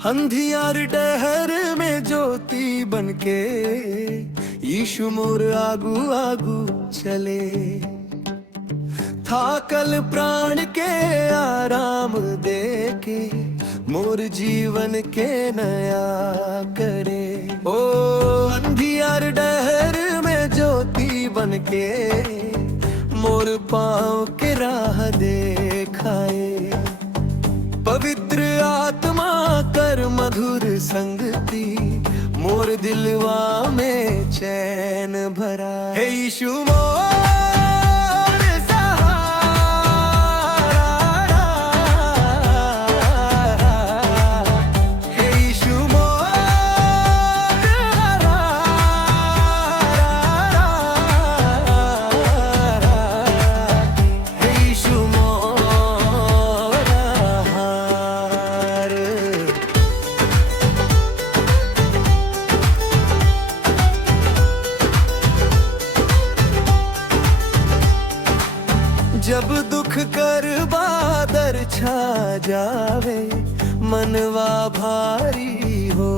अंधियार डहर में ज्योति बनके यीशु मोर आगू आगू चले। थाकल प्राण के आराम देके मोर जीवन के नया करे। ओ अंधियार डहर में ज्योति बनके मोर पाँव के राह देखाए। पवित्र आत्मा कर मधुर संगति मोर दिलवा में चैन भरा। हे यीशु मोर सहारा, हे यीशु मोर हे यीशु जब दुख कर बादर छा जावे मनवा भारी हो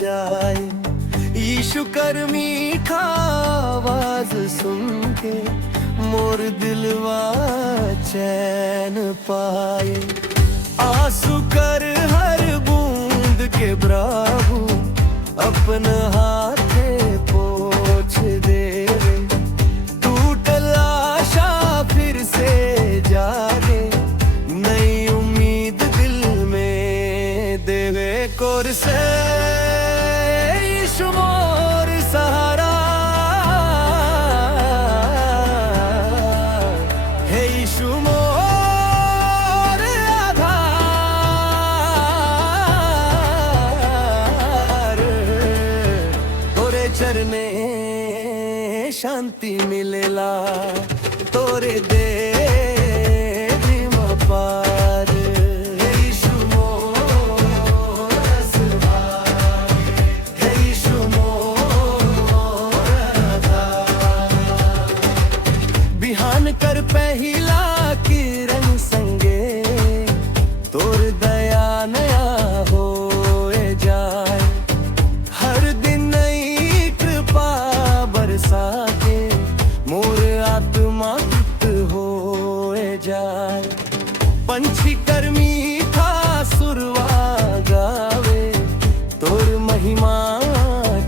जाए। यीशु कर मीठा आवाज सुन के मोर दिलवा चैन पाए। आंसू कर हर बूंद के बराबू अपन हाथे पोंछ दे। नई उम्मीद दिल में देवे कोर से यीशु मोर सहारा। हे यीशु मोर आधार, तोरे चरने शांति मिलेला, तोरे दे पार। हे यीशु मोर सहारा, हे यीशु मोर आधार। बिहान कर पहला किरण संगे तोर दया नया हो जाए। हर दिन नई कृपा बरसा के मोर आत्मा हो जाए। पंछी कर मीठा सुरवा गावे तोर महिमा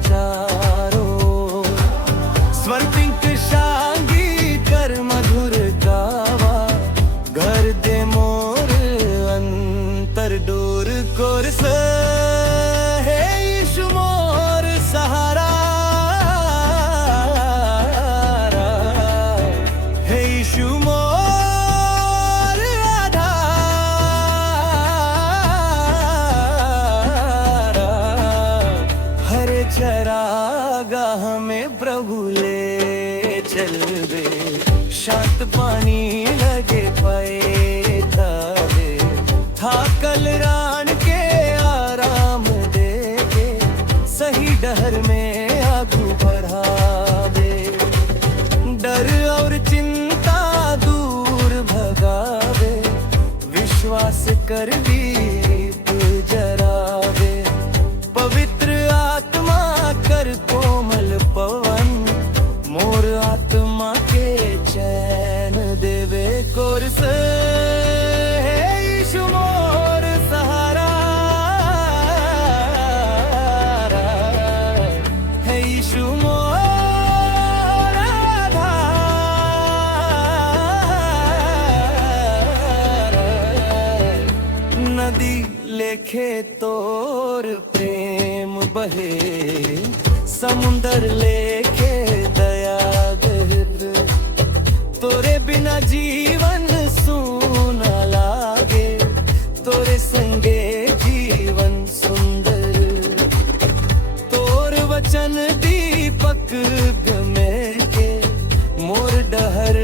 चारो। स्वर पिंक शांगी कर मधुर गावा घर दे मोर अंतर डोर कोर से। हे यीशु मोर सहारा, हे यीशु चरागाह में प्रभु ले चल बे। शांत पानी लगे पाए तावे, थाकल रान के आराम दे के सही डहर में आगू बढ़ावे। डर और चिंता दूर भगावे, विश्वास कर दीप जरावे। पवित्र आत्मा कर कोमल पवन मोर आत्मा के चैन देवे कोर से। हे यीशु मोर सहारा, हे यीशु मोर आधार। नदी लेखे तोर प्रेम बहे, समुंदर लेके दया गहर। तोरे बिना जीवन सूना लागे, तोरे संगे जीवन सुंदर। तोर वचन दीपक में के मोर डहर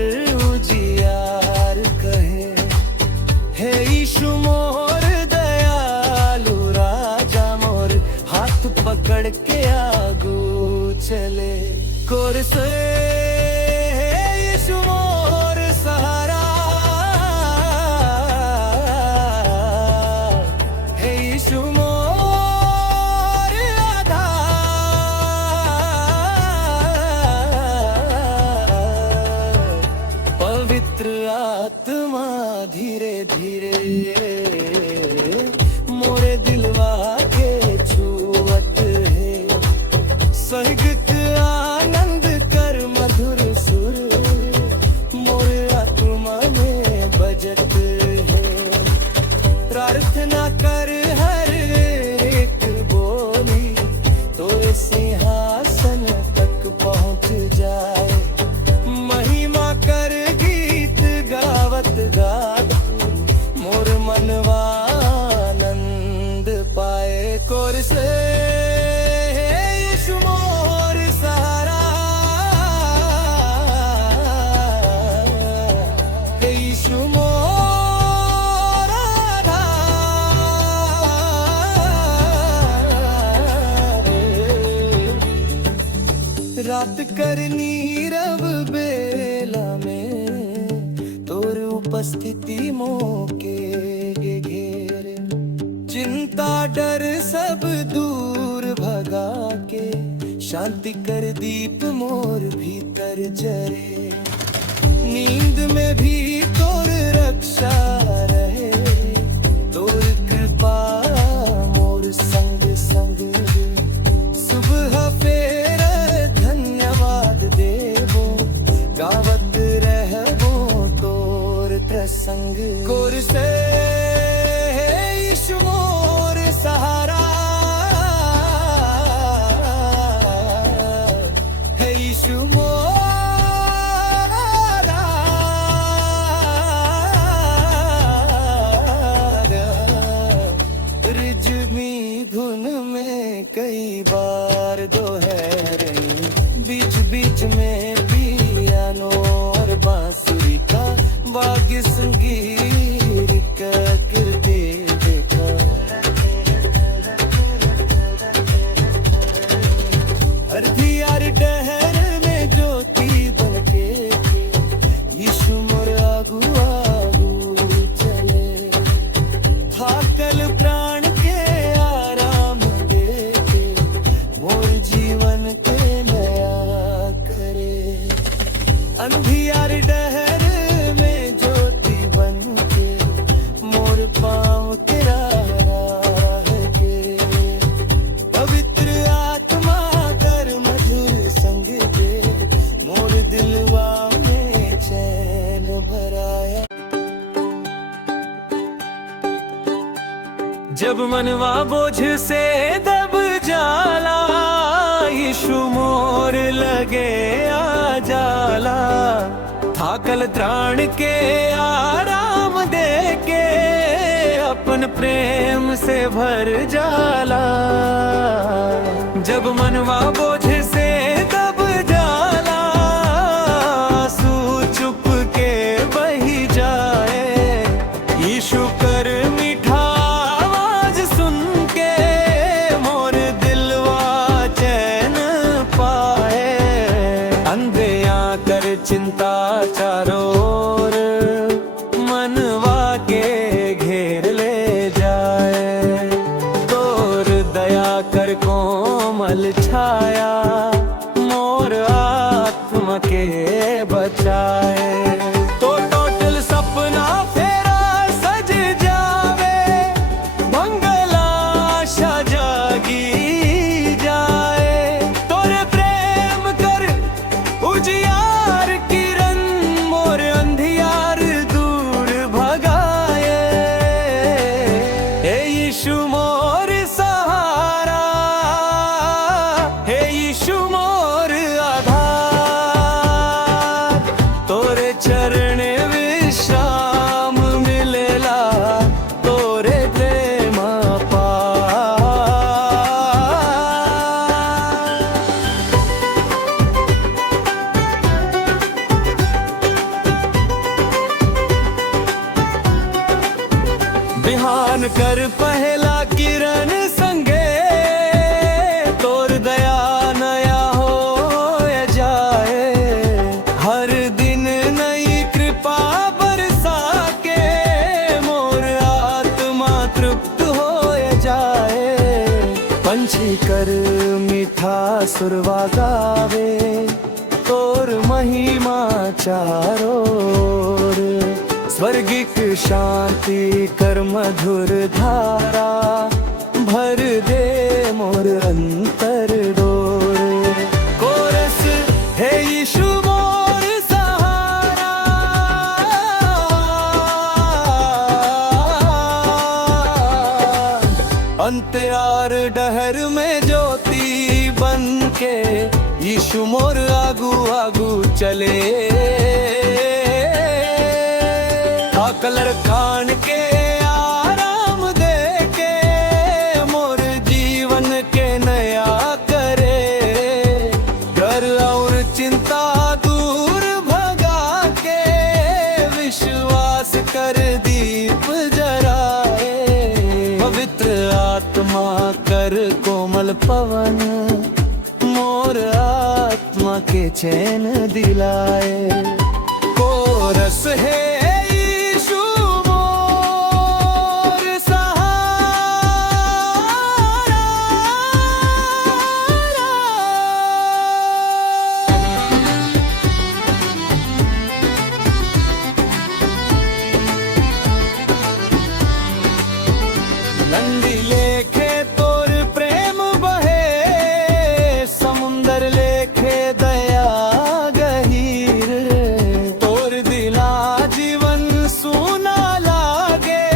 उजियार कहे। हे यीशु मोर दयालु राजा मोर हाथ पकड़ के आगू चले कोर से। यीशु मोर सहारा, पवित्र आत्मा धीरे धीरे मोरे दिलवा के छुअत है। स्वर्ग आनंद कर मधुर सुर मोरे आत्मा में बजत है। प्रार्थना कर हर एक बोली तोरे सिंहासन तक पहुँच जाए। महिमा कर गीत गावत गात मोर मनवा आनंद पाए। कोर से यीशु मोर सहारा, हे यीशु मोर आधार। रात करनी रब बेला में तोर उपस्थिति मोके घेरे। चिंता डर सब दूर भगा के शांति कर दीप मोर भीतर जरे। नींद में भी तोर रक्षा रहे, तोर कृपा मोर संग संग। सुबह फेर धन्यवाद देवो, गावत रहबो तोर प्रसंग। कोर से यीशु मोर सहारा, है यीशु मोर आधार। रिजमी धुन में कई बार दोहरे, बीच बीच में पियानो और बांसुरी का वाद्य संगीत का कीर्ति देखा। अर्धियार डहर में ज्योति बनके यीशु मोर आगू आगू चले। थाकल प्राण के आराम दे के मोर जीवन के नया करे। अंधियार डहर में ज्योति बनके मोर पाँव के राह के। पवित्र आत्मा कर मधुर संग दे, मोर दिलवा में चैन भराया। जब मनवा बोझ से दब जाला, यीशु मोर लगे आ जाला। थाकल त्राण के आराम दे के अपन प्रेम से भर जाला। जब मनवा बोझ से दब जाला, आंसू चुप के बही जाए। यीशु कर मीठा आवाज सुन के मोर दिलवा चैन पाए। अंधे आकर चिंता चारों ओर मनवा के घेर ले जाए। तोर दया कर कोमल छाया मोर आत्मा के बचाए। तो टोटल सपना फेरा सज जावे, मंगला आशा जागी जाए। तोरे प्रेम कर उजियार किरण मोर अंधियार दूर भगाए। हे यीशु मोर सहारा, हे यीशु मोर आधार। तोरे चरण विश्राम मिलेला, तोरे प्रेम पार। बिहान कर पहला किरण संगे, तोर दया नया हो जाए। हर दिन नई कृपा बरसा के मोर आत्मा तृप्त हो जाए। पंछी कर मीठा सुरवा गावे, तोर महिमा चारों ओर। स्वर्गिक शांति कर मधुर धारा, भर दे मोर अंतर डोर। कोरस हे यीशु मोर सहारा, अंत्यार डहर में ज्योति बन के यीशु मोर आगू आगू चले। कलर खान के आराम दे के मोर जीवन के नया करे। डर और चिंता दूर भगा के विश्वास कर दीप जराए। पवित्र आत्मा कर कोमल पवन मोर आत्मा के चैन दिलाए। कोरस है नंदी लेखे तोर प्रेम बहे, समुंदर लेखे दया गहीर। तोर दिला जीवन सुना लागे,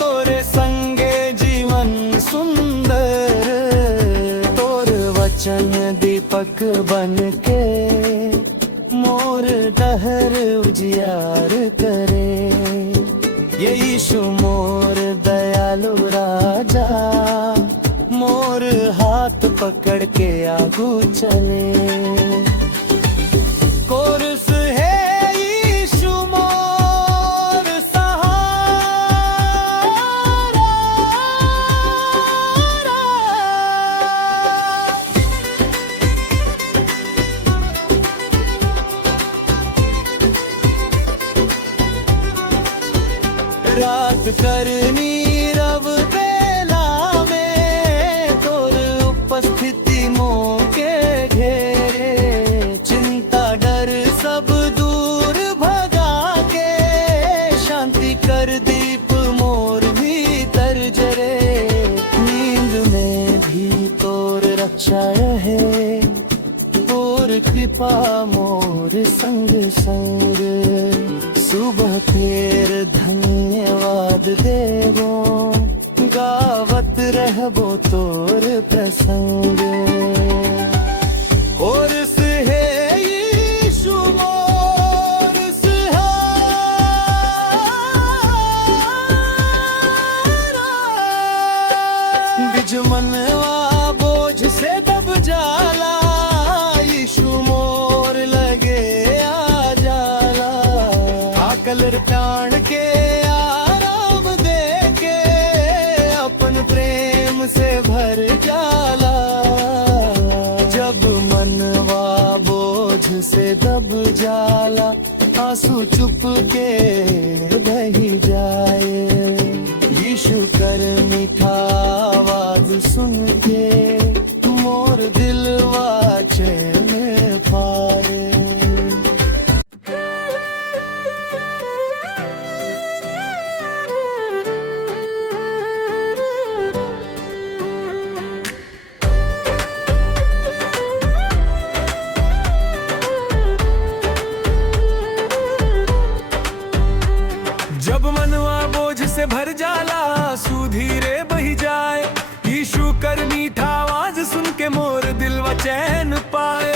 तोरे संगे जीवन सुंदर। तोर वचन दीपक बन के मोर डहर उजियार करे। ये यीशु मोर दयालु राजा, मोर हाथ पकड़ के आगू चले। कोरस है यीशु मोर सहारा, रात करनी रव बेला में तोर उपस्थिति मोह के घेरे। चिंता डर सब दूर भगा के शांति कर दीप मोर भीतर जरे। नींद में भी तोर रक्षा है, तोर कृपा मोर संग संग। सुबह फेर धन्यवाद देवो, गावत रहबो तोर प्रसंग। कोरस है यीशु मोर सहारा, बिज मनवा बोझ से दब जाला, यीशु मोर लगे आ जाला। कलर प्राण के आराम दे के अपन प्रेम से भर जाला। जब मनवा बोझ से दब जाला, आंसू चुप के बही जाए। यीशु कर मीठा आवाज सुन के मोर दिलवा चैन पाए। जब मनवा बोझ से भर जाला, सुधीरे बही जाए। यीशु कर मीठा आवाज सुन के मोर दिल व चैन पाए।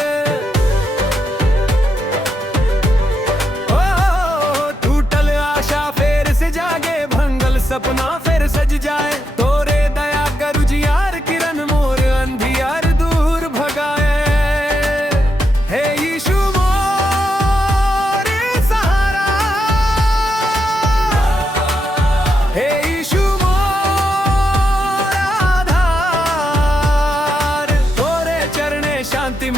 ओ टूटल आशा फेर से जागे, भंगल सपना फेर सज जाए। तोरे दया कर उजियार किरण मोर अंधियार दूर भगाए। हे यीशु मोर सहारा, हे यीशु मोर आधार। तोरे चरणे शांति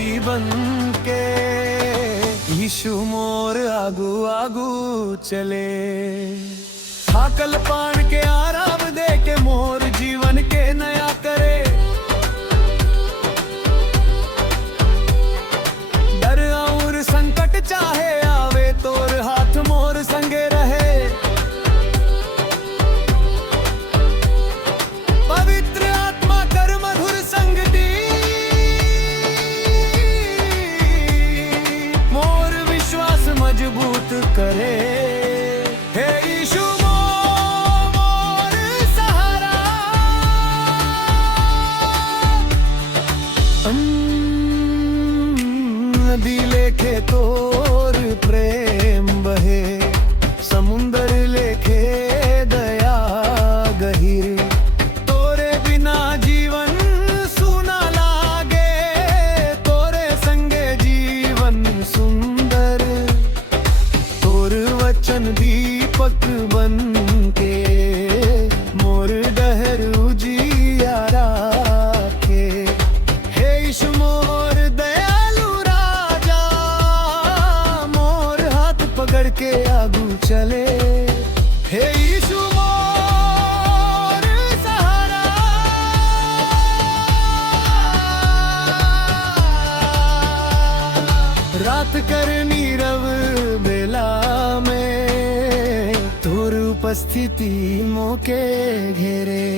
शक्ति बन के यीशु मोर आगू आगू चले। थाकल पान के आराम दे के मोर जीवन के नया करे। डर और संकट चाहे आवे तोर हाथ मोर संगे रहे। पवित्र आत्मा कर मधुर संग दी मोर विश्वास मजबूत करे। हे यीशु मोर सहारा, नदी लेखे तोर प्रेम बहे, समुंदर लेखे दया गहिर। तोरे बिना जीवन सुना लागे, तोरे संगे जीवन सुंदर। तोर वचन दीपक बन के मोर डहर उजियारा के। हे यीशु मोर दयालु राजा, मोर हाथ पकड़ के आगू चले। हे यीशु मोर सहारा, रात कर नीरव बेला में तोर उपस्थिति मोके घेरे।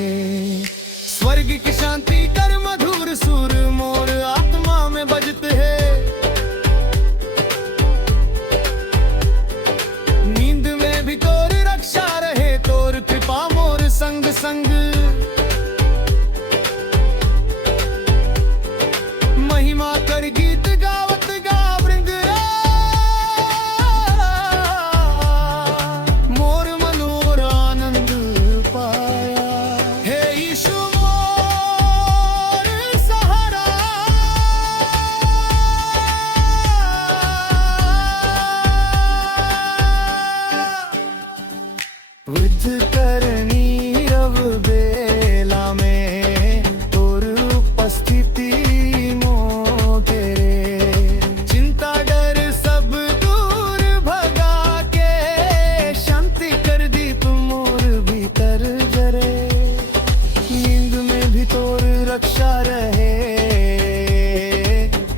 स्वर्ग की शांति कर मधुर सुर मोर आत्मा में बजते है। नींद में भी तोर रक्षा रहे, तोर कृपा मोर संग संग। महिमा कर गीत गावत गा वृंगरा, मोर मनोर आनंद पाया। हे यीशु मोर सहारा, वृद्ध करनी रव बेला में तोर उपस्थिति रक्षा रहे।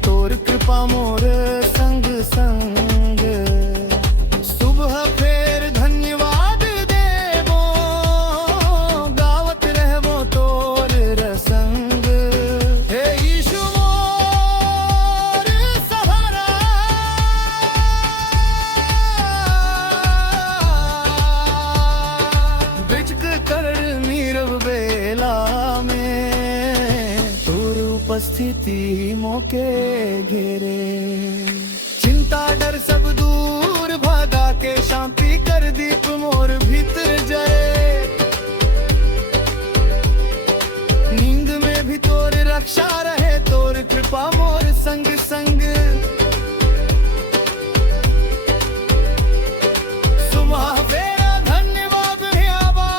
तोर कृपा मोर संग संग। सुबह फेर धन्यवाद देवो, गावत रहबो तोर रसंग। हे यीशु मोर सहारा, बिचक कर नीरव बेला में उपस्थिति मोके घेरे। चिंता डर सब दूर भगा के शांति कर दीप मोर भीतर जरे। नींद में भी तोर रक्षा रहे, तोर कृपा मोर संग संग। सुबह बेरा धन्यवाद है आबा,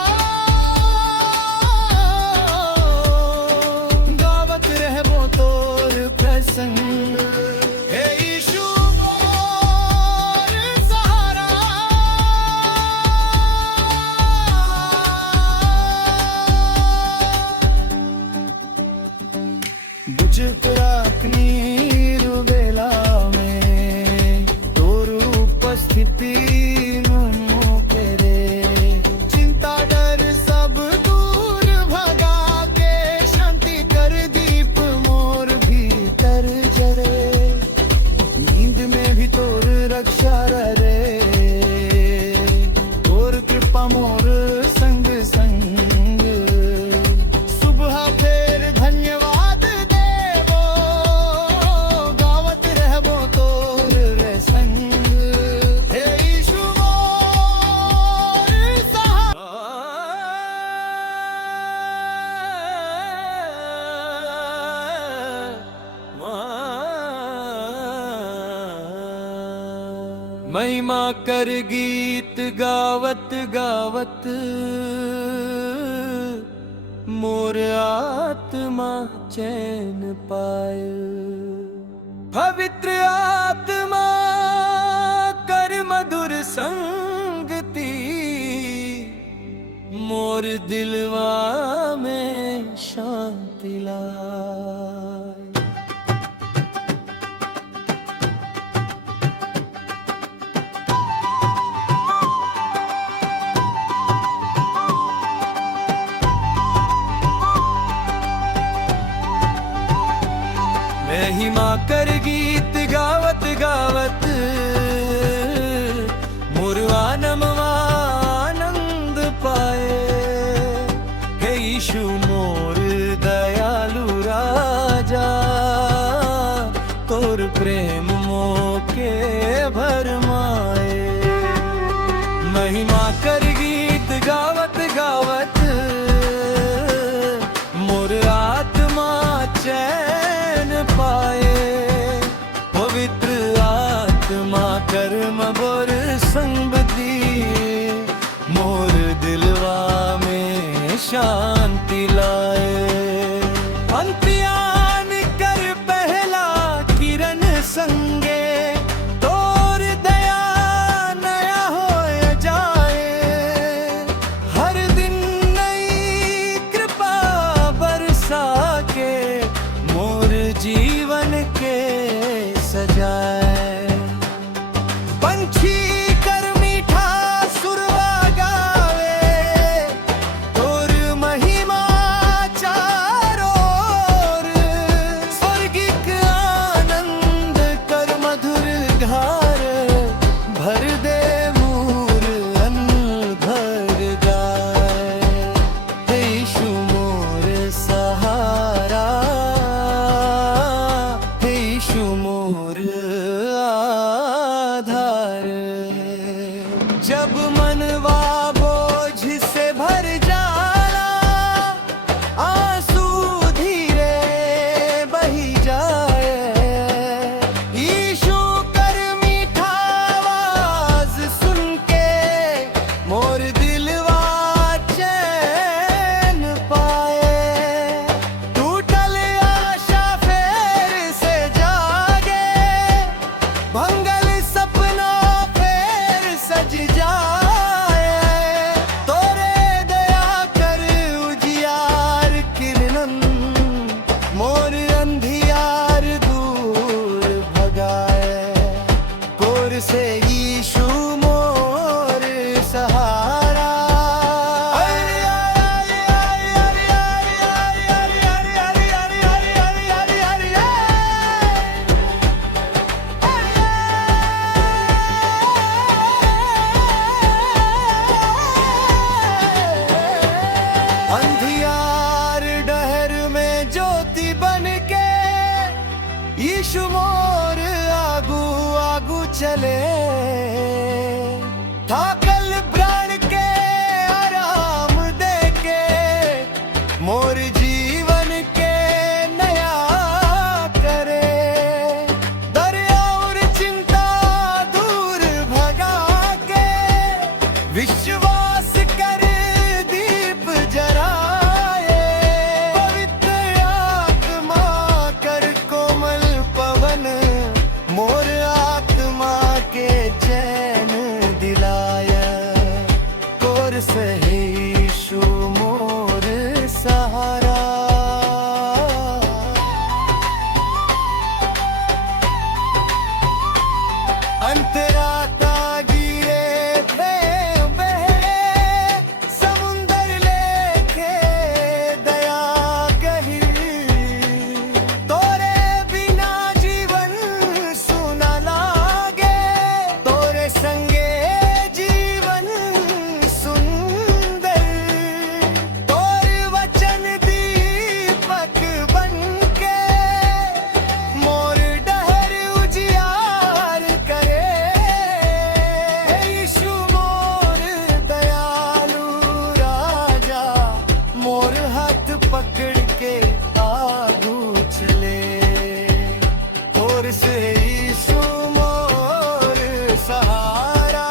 गावत रहबो तोर प्रसंग। हे यीशु मोर सहारा, बुझक राखनी रुबेला में तोर उपस्थिति मोके रे। चिंता डर सब दूर भगा के शांति कर दीप मोर भीतर जरे। नींद में भी तोर रक्षा रहे, तोर कृपा मोर संग संग। सुबह फेर धन्यवाद देवो, गावत रहबो तोर रे संग। हे यीशु मोर सहारा, महिमा कर गीत गावत गावत मोर आत्मा चैन पाए। पवित्र आत्मा कर मधुर संगति, मोर दिलवा में शांति लाए। महिमा कर गीत गावत गावत, मोर आनमवा आनंद पाए। हे यीशु मोर दयालु राजा, तोर प्रेम मोके भरमाए। महिमा कर गीत गावत गावत, मोर आत्मा चैन पाए। पवित्र आत्मा कर्म बोर संगति, मोर दिलवा में शांति लाए। अंतियान कर पहला किरण संगे, तोर दया नया हो जाए। हर दिन नई कृपा बरसा के, मोर जीवन के सजाए। पंछी कर मीठा सुरवा गावे, तोर महिमा चारों ओर। स्वर्गिक आनंद कर मधुर धार, भर दे मूर अनभर गाए। हे यीशु मोर सहारा, हे यीशु मोर आधार। जब मनवा बोझ से भर जाला, आंसू धीरे बही जाए। यीशु कर मीठा आवाज सुन के, मोर दिलवा चैन पाए। टूटल आशा फेर से जागे, भंगल सपना फेर सज जाए। तोरे दया कर उजियार किरणन, मोर अंधियार दूर भगाए। कोर से यीशु मोर सहारा। अंधियार डहर में ज्योति बन के, यीशु मोर आगू आगू चले। थाकल प्राण के आराम दे के, मोर जीवन के नया करे। दरिया और चिंता दूर भगा के, विश्वास कर दीप जराए। पवित्र आत्मा कर कोमल पवन, मोर आत्मा के चैन दिलाया। कोर से यीशु मोर सहारा। अंतराता गिरे प्रेम बहे, समुंदर लेके दया गही। तोरे बिना जीवन सुना लागे, तोरे संगे जीवन सुंदर। तोर वचन दीपक बनके, मोर डहर उजियार करे। हे यीशु मोर दयालु राजा, मोर हाथ पकड़ के आगू चले। और से यीशु मोर सहारा।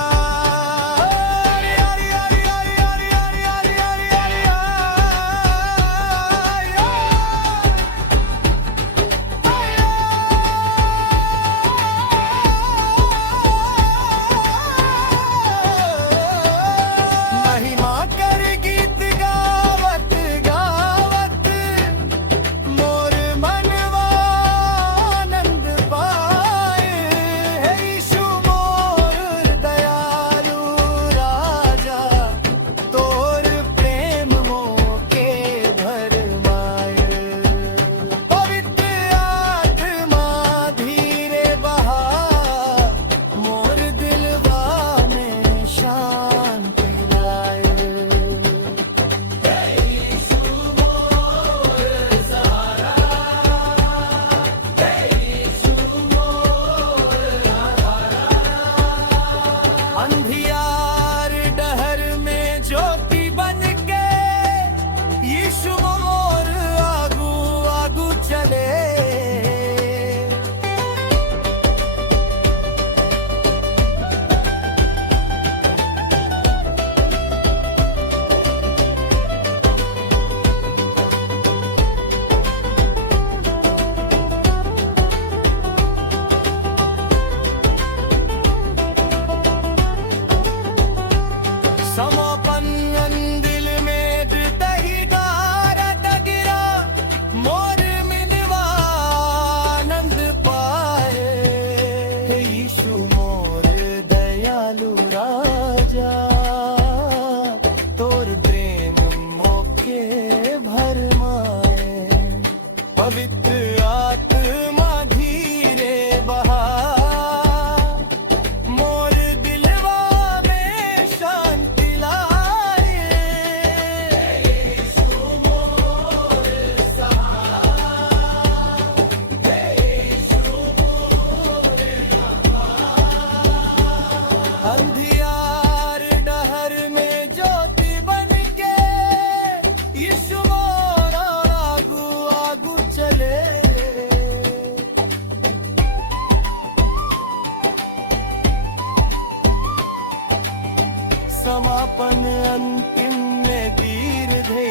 समापन अंतिम में धीर धे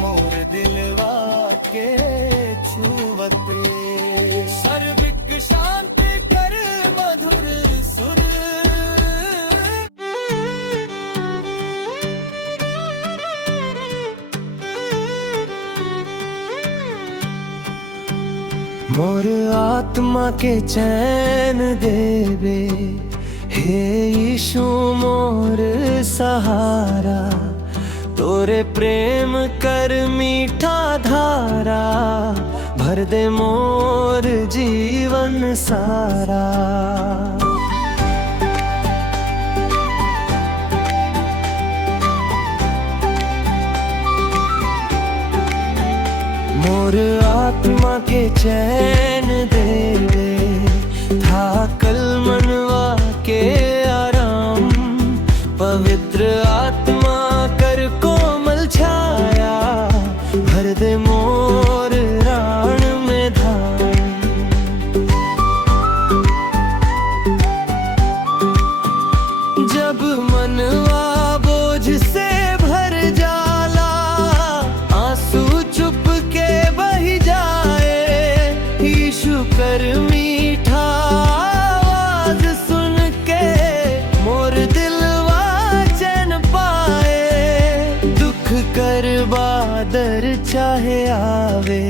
मोर दिलवा के छुवत रे सर्विक शांति कर मधुर सुर मोर आत्मा के चैन देवे हे यीशु मोर सहारा तोरे प्रेम कर मीठा धारा भर दे मोर जीवन सारा मोर आत्मा के चैन दे दे था कल मनवा के आराम पवित्र आत्मा कर कोमल छाया भर दे मोर राण में धाम जब मनवा बोझ से भर जाला आंसू चुप के बही जाए यीशु कर मीठा आवाज सुन के मोर दिलवा चैन पाए दुख कर बादर चाहे आवे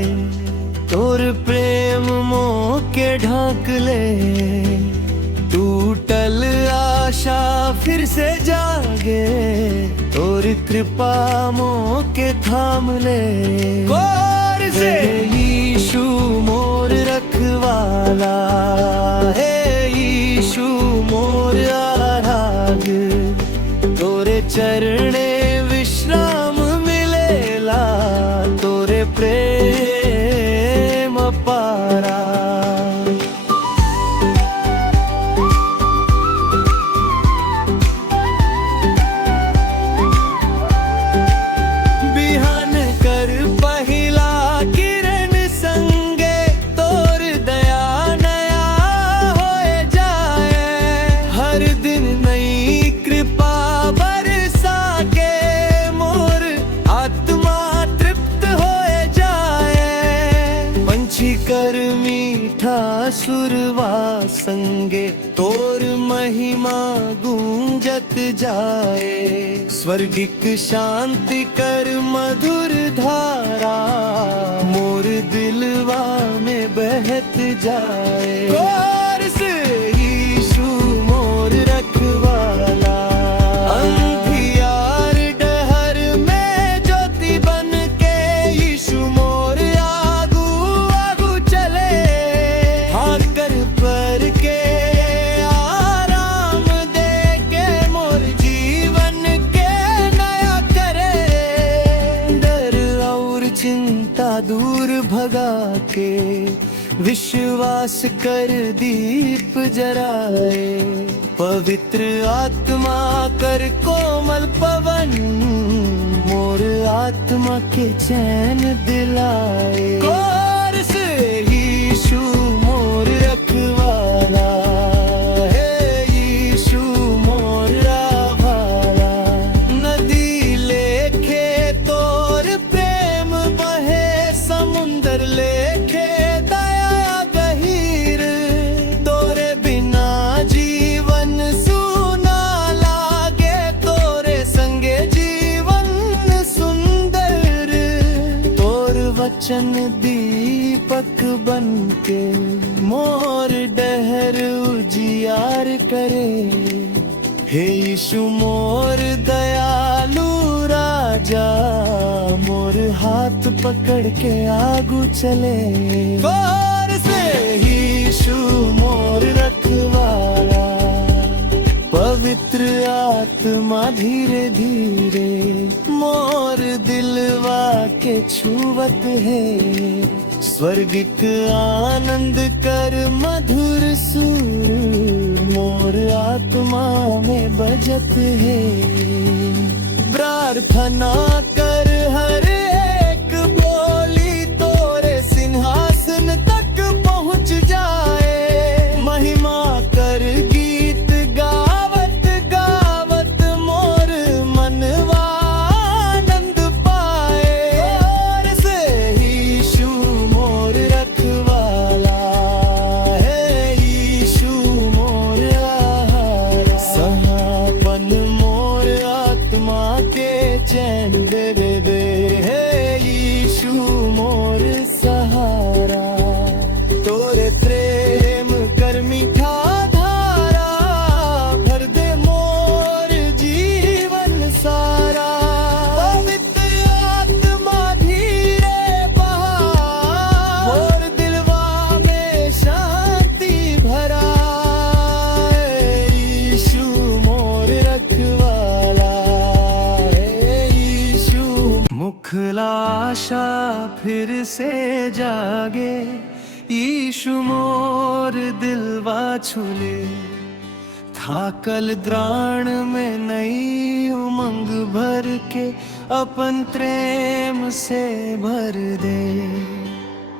तोर प्रेम मोह के ढांक ले टूटल आशा फिर से जागे तोर कृपा मोह के थाम ले गौर से यीशु मोर रखवाला हे यीशु मोर आराग तोरे चरणे विश्राम मिलेला तोरे प्रेम पारा कर मीठा सुरवा संगे तोर महिमा गूंजत जाए स्वर्गिक शांति कर मधुर धारा मोर दिलवा में बहत जाए गौर से यीशु मोर रखवाला अंधियार डहर में ज्योति बन के यीशु मोर पर के आराम दे के मोर जीवन के नया करे डर और चिंता दूर भगा के विश्वास कर दीप जराए पवित्र आत्मा कर कोमल पवन मोर आत्मा के चैन दिलाए गौर से यीशु मोर रखवाला हे यीशु मोर राभाला नदी लेखे तोर प्रेम बहे समुंदर लेखे दया गहीर तोरे बिना जीवन सूना लागे तोरे संगे जीवन सुंदर तोर वचन दीपक बन के मोर डहर उजियार करे हे यीशु मोर दयालु राजा मोर हाथ पकड़ के आगू चले गौर से यीशु मोर रखवाला पवित्र आत्मा धीरे धीरे मोर दिलवा के छुवत है स्वर्गिक आनंद कर मधुर सुर मोर आत्मा में बजत है प्रार्थना कर हर एक बोली तोरे सिंहासन तक पहुंच जाए महिमा कर गीत गावत गा तोरे प्रेम कर मीठा धारा भर दे मोर जीवन सारा। पवित्र आत्मा धीरे बहा मोर दिलवा में शांति भरा। यीशु मोर रखवाला यीशु। मुखला आशा फिर से जागे यीशु मोर दिलवा छूले। थाकल द्राण में नई उमंग भर के अपन प्रेम से भर दे।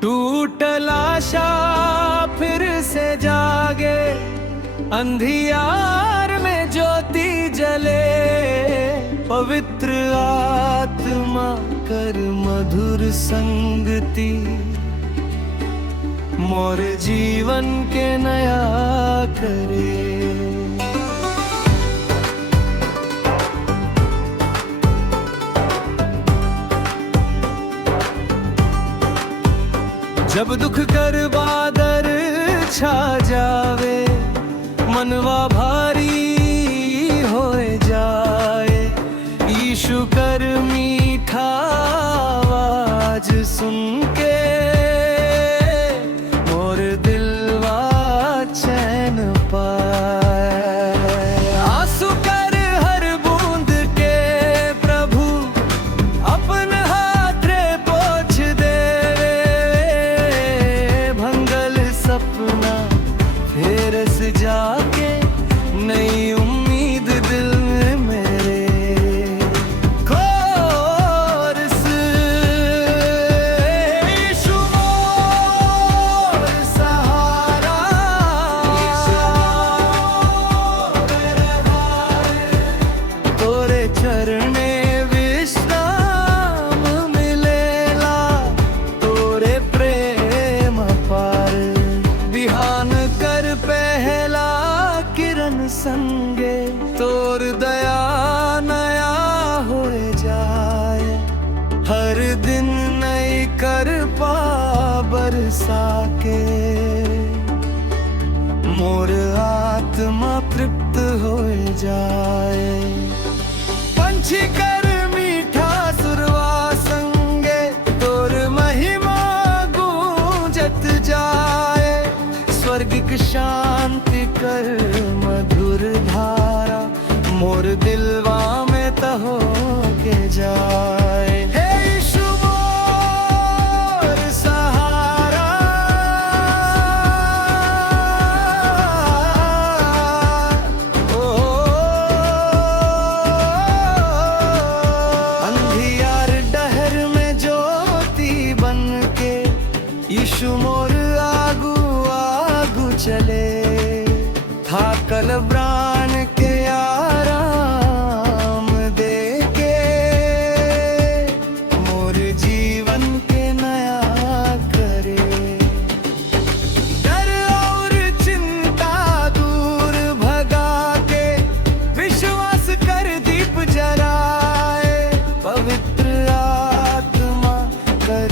टूटल आशा फिर से जागे अंधियार में ज्योति जले। पवित्र आत्मा कर मधुर संगति मोर जीवन के नया करे। जब दुख कर बादल छा जावे मनवा भारी हो जाए। यीशु कर मीठा आवाज सुन के मोर दिलवा चैन पाए। आंसू कर हर बूंद के प्रभु अपन हाथ पोंछ दे। भंगल सपना फेर से जाके नई उम्मीद दिल में मेरे। चरणे विश्राम मिलेला तोरे प्रेम पार। बिहान कर पहला किरण संगे तोर दया नया हो जाए। हर दिन नई कर पा बरसा के मोर आत्मा तृप्त हो जाए। पंछी कर मीठा सुरवा संगे तोर महिमा गूंजत जाए। स्वर्गिक शांति कर मधुर धारा मोर दिलवा में तहो के जाए। हे यीशु मोर सहारा यीशु मोर आगू आगू चले। थाकल प्राण के आराम दे के मोर जीवन के नया करे। डर और चिंता दूर भगा के विश्वास कर दीप जराए। पवित्र आत्मा कर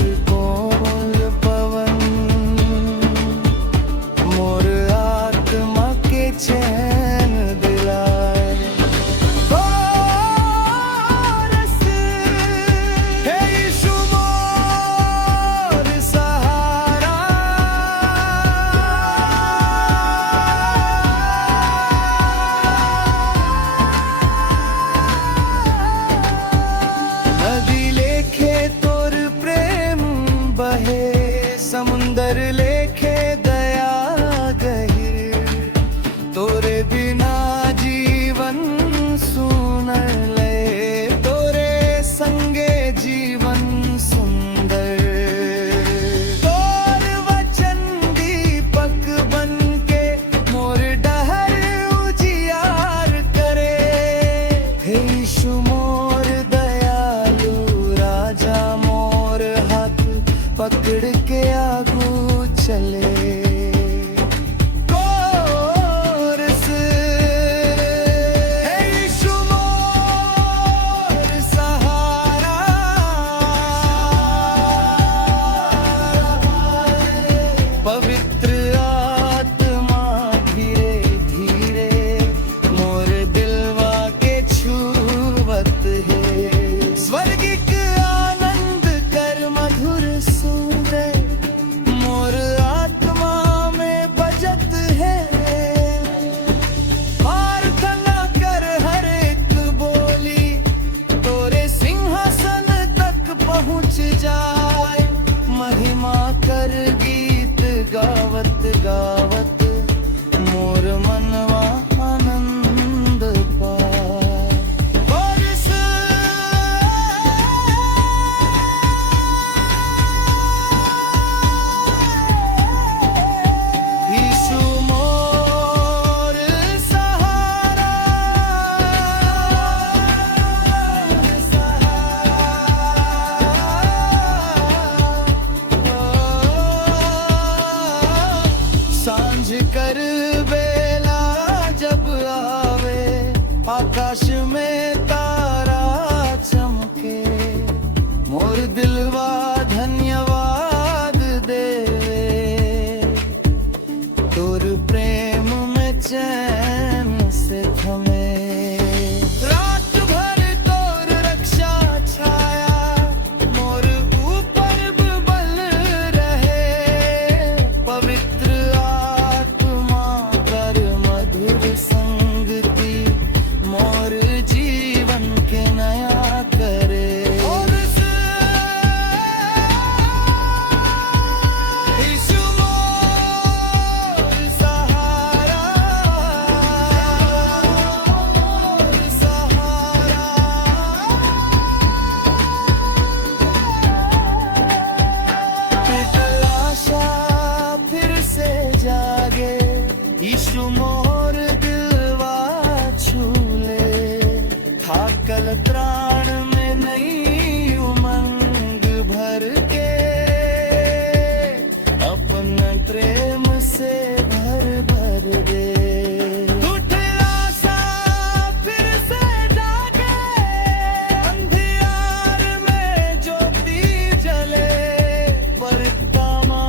मोर मोर दिलवा छूले, थाकल त्राण में नई उमंग भर के, अपना प्रेम से भर भर दे। उठ आशा फिर से जागे, अंधियार में ज्योति जले, परिक्रमा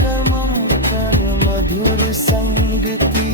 कर ममतन मधुर संग की